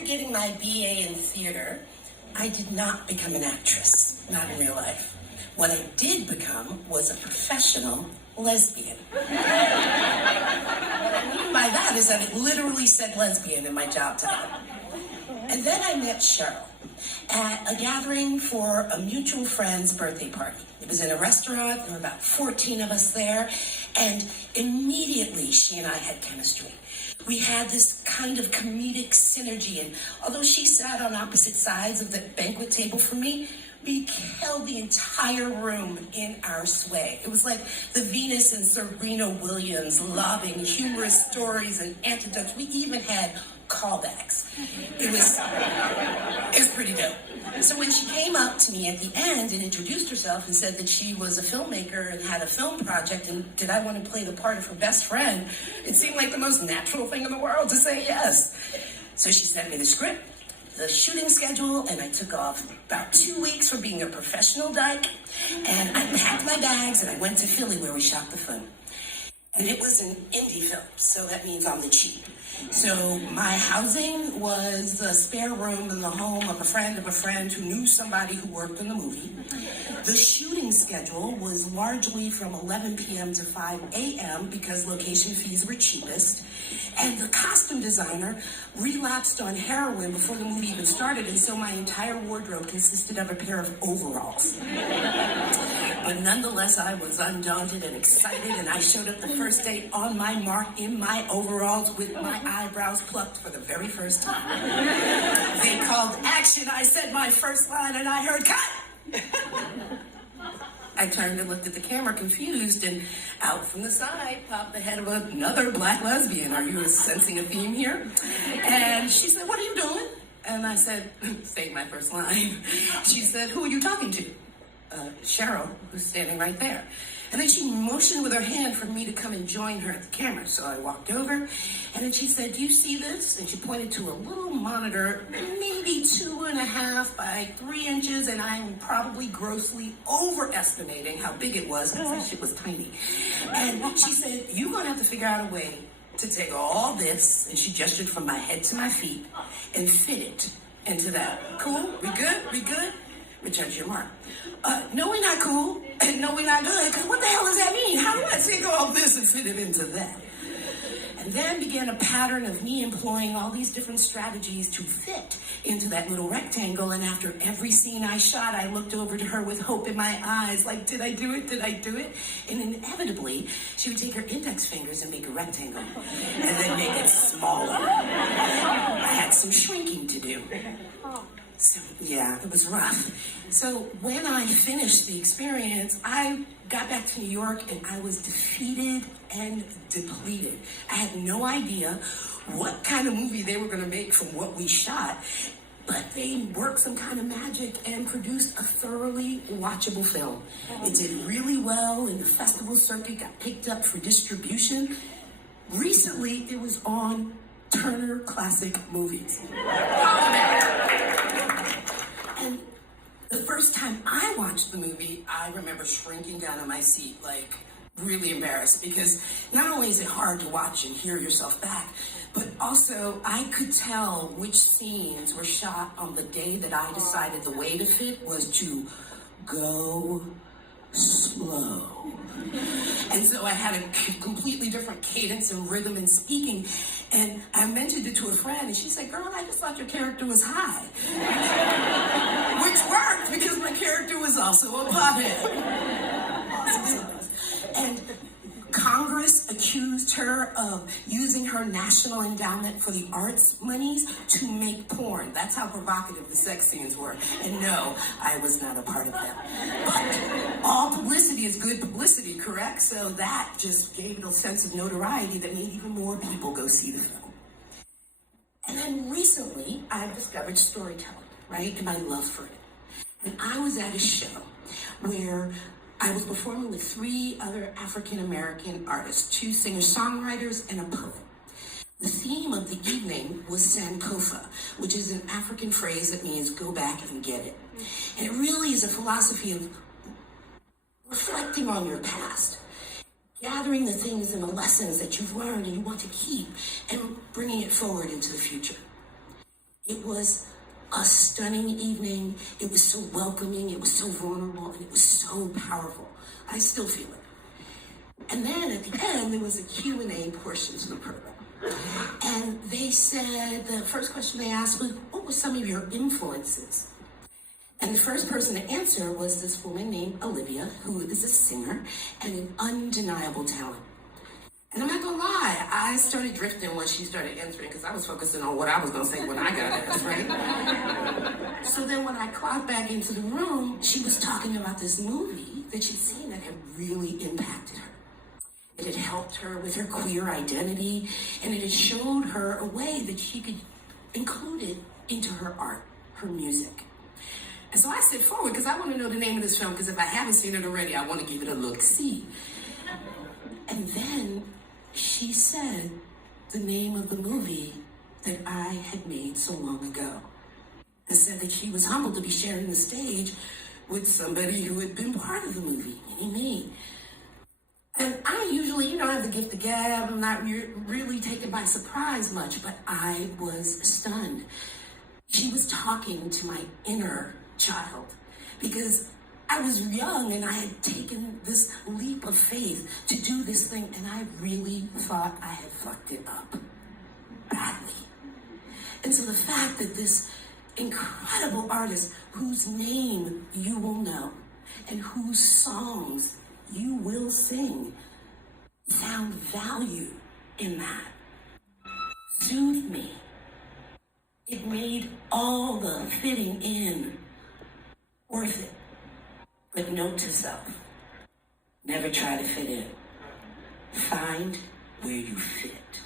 after getting my BA in theater, I did not become an actress, not in real life. What I did become was a professional lesbian. What I mean by that is that it literally said lesbian in my job title. And then I met Cheryl at a gathering for a mutual friend's birthday party. It was in a restaurant. There were about 14 of us there. And immediately she and I had chemistry. We had this kind of comedic synergy. And although she sat on opposite sides of the banquet table from me, we held the entire room in our sway. It was like the Venus and Serena Williams lobbing humorous stories and anecdotes. We even had callbacks. It was pretty dope. So when she came up to me at the end and introduced herself and said that she was a filmmaker and had a film project and did I want to play the part of her best friend, it seemed like the most natural thing in the world to say yes. So she sent me the script, the shooting schedule, and I took off about 2 weeks for being a professional dyke, and I packed my bags and I went to Philly where we shot the film. And it was an indie film, so that means on the cheap. So my housing was a spare room in the home of a friend who knew somebody who worked in the movie. The shooting schedule was largely from 11 p.m. to 5 a.m. because location fees were cheapest. And the costume designer relapsed on heroin before the movie even started, and so my entire wardrobe consisted of a pair of overalls. But nonetheless, I was undaunted and excited, and I showed up the first day on my mark in my overalls with my eyebrows plucked for the very first time. They called action. I said my first line, and I heard, cut! I turned and looked at the camera confused, and out from the side popped the head of another black lesbian. Are you sensing a theme here? And she said, what are you doing? And I said, say my first line. She said, who are you talking to? Cheryl, who's standing right there. And then she motioned with her hand for me to come and join her at the camera. So I walked over, and then she said, do you see this? And she pointed to a little monitor, maybe 2.5 by 3 inches, and I'm probably grossly overestimating how big it was, because that shit was tiny. And she said, you're going to have to figure out a way to take all this, and she gestured from my head to my feet, and fit it into that. Cool? We good? We good? Return to your mark. No, we're not cool, and no, we're not good, because what the hell does that mean? How do I take all this and fit it into that? And then began a pattern of me employing all these different strategies to fit into that little rectangle, and after every scene I shot, I looked over to her with hope in my eyes, like, did I do it? Did I do it? And inevitably, she would take her index fingers and make a rectangle, and then make it smaller. I had some shrinking to do. So, yeah, it was rough. So when I finished the experience, I got back to New York and I was defeated and depleted. I had no idea what kind of movie they were going to make from what we shot, but they worked some kind of magic and produced a thoroughly watchable film. It did really well in the festival circuit, got picked up for distribution. Recently, it was on Turner Classic Movies. And the first time I watched the movie, I remember shrinking down in my seat, like really embarrassed, because not only is it hard to watch and hear yourself back, but also I could tell which scenes were shot on the day that I decided the way to fit was to go slow. And so I had a completely different cadence and rhythm in speaking. And I mentioned it to a friend, and she said, girl, I just thought your character was high. Which worked, because my character was also a pothead. And Congress accused her of using her National Endowment for the Arts monies to make porn. That's how provocative the sex scenes were. And no, I was not a part of that. But all publicity is good publicity, correct? So that just gave it a sense of notoriety that made even more people go see the film. And then recently, I've discovered storytelling, right? And my love for it. And I was at a show where I was performing with 3 other African-American artists, 2 singer-songwriters and a poet. The theme of the evening was Sankofa, which is an African phrase that means go back and get it. And it really is a philosophy of reflecting on your past, gathering the things and the lessons that you've learned and you want to keep, and bringing it forward into the future. It was a stunning evening. It was so welcoming. It was so vulnerable. And it was so powerful. I still feel it. And then at the end, there was a Q&A portion to the program. And they said, the first question they asked was, what were some of your influences? And the first person to answer was this woman named Olivia, who is a singer and an undeniable talent. And I'm not gonna lie, I started drifting when she started answering because I was focusing on what I was gonna say when I got asked, right? So then when I clocked back into the room, she was talking about this movie that she'd seen that had really impacted her. It had helped her with her queer identity, and it had showed her a way that she could include it into her art, her music. And so I sit forward because I want to know the name of this film, because if I haven't seen it already, I want to give it a look-see. And then she said the name of the movie that I had made so long ago, and said that she was humbled to be sharing the stage with somebody who had been part of the movie, meaning me. And I usually, I have the gift of gab. I'm not really taken by surprise much, but I was stunned. She was talking to my inner child, because I was young and I had taken this leap of faith to do this thing, and I really thought I had fucked it up badly. And so the fact that this incredible artist, whose name you will know and whose songs you will sing, found value in that, soothed me. It made all the fitting in worth it. But note to self, never try to fit in. Find where you fit.